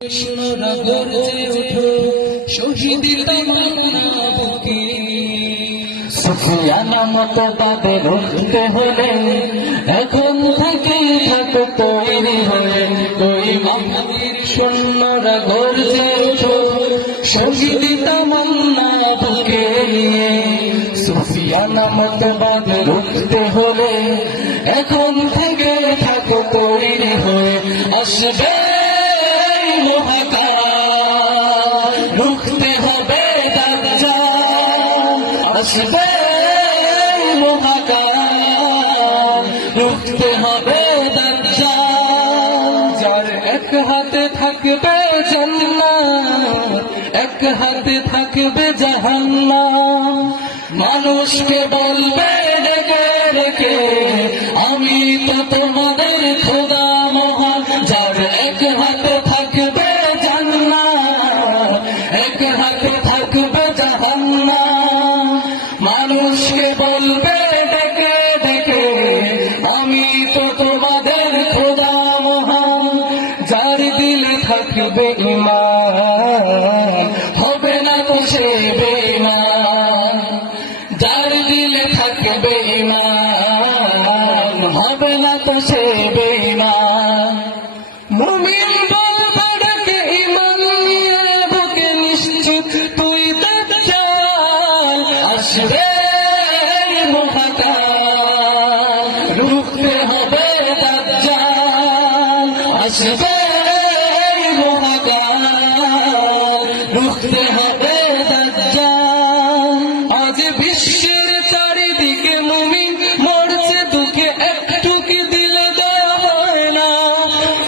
সোনা গর্জে ওঠো শহীদ তামান্না বুকে সুফিয়ানা মতবাদে রুখতে হলে এখন থেকে থাকো তৈরি হয়ে ওই আমাদের সৈন্যরা গর্জে ওঠো শহীদ তামান্না বুকে নিয়ে সুফিয়ানা মতবাদে রুখতে হলে এখন থেকে থাকো তৈরি হয়ে আসবে রুখতে হবে দাজ্জাল আসবে মহাকাল রুখতে হবে দাজ্জাল যার এক হাতে থাকবে জান্নাত এক হাতে থাকবে জাহান্নাম মানুষকে বলবে ডেকে ডেকে আমি তো তোমাদের খোদা মহান যার এক হাতে থাকবে এক হাতে থাকবে জাহান্নাম মানুষকে বলবে ডেকে ডেকে আমি তো তোমাদের খোদা মহান যার দিলে থাকবে ঈমান হবে না তো সে বেঈমান যার দিলে থাকবে ঈমান হবে না তো সে বেঈমান মুমিন আসবে মহাকাল রুখতে হবে দাজ্জাল আসবে মহাকাল রুখতে হবে দাজ্জাল আজ বিশ্বের চারিদিকে মুমিন মরছে দুঃখে একটু কি দিলে দেওয়া হয় না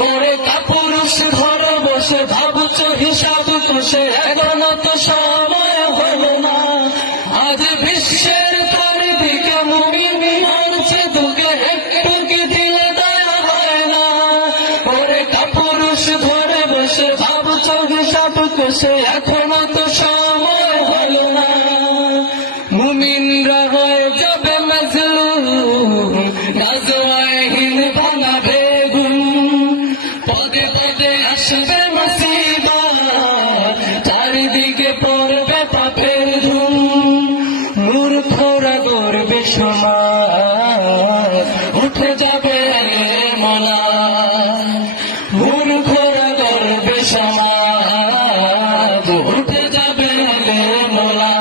পরে কাপুরুষ ঘরে বসে ভাবছো হিসাব কষে এগোনো তো সময় হলো না আজ বিশ্বের চারিদিকে মুমিন মরছে দুঃখে একটু কি দিলে দেওয়া হয় না পরে কাপুরুষ ঘরে বসে ভাবছো হিসাব কষে এখনো তো সময় হলো না মুমিনরা হয়ে যাবে মাজলুম গাজওয়ায়ে হিন্দ ভাঙাবে ঘুম পদে পদে আসবে মুসিবত চারিদিকে পড়বে পাপের ধুম মূর্খরা গর্বে সমাজ উঠে যাবে মনা মূর্খরা গর্বে সমাজ উঠে যাবে মনা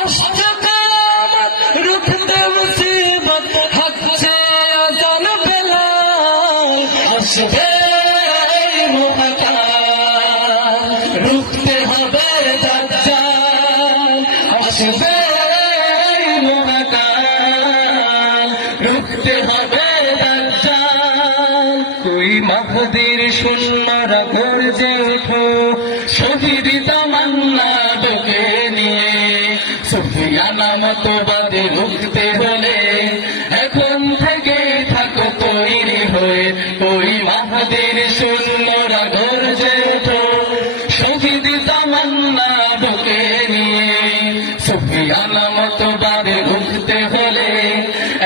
আসছে কিয়ামত রুখতে মুসিবত হাঁকছে আজান বেলাল আসবে মহাকাল রুখতে হবে দাজ্জাল আসবে মহাকাল রুখতে হবে দাজ্জাল তুই মাহদীর সৈন্যরা গর্জে ওঠো শহীদ তামান্না বুকে নিয়ে সুফিয়ানা মতবাদে রুখতে হলে এখন থেকে থাকো তৈরি হয়ে ওই মাহদীর সৈন্যরা গর্জে ওঠো শহীদ তামান্না বুকে নিয়ে সুফিয়ানা মতবাদে রুখতে হলে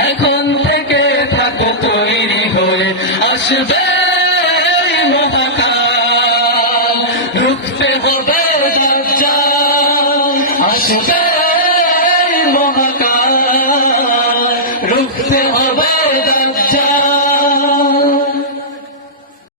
এখন থেকে থাকো তৈরি হয়ে আসবে মহাকাল রুখতে হবে দাজ্জাল আসবে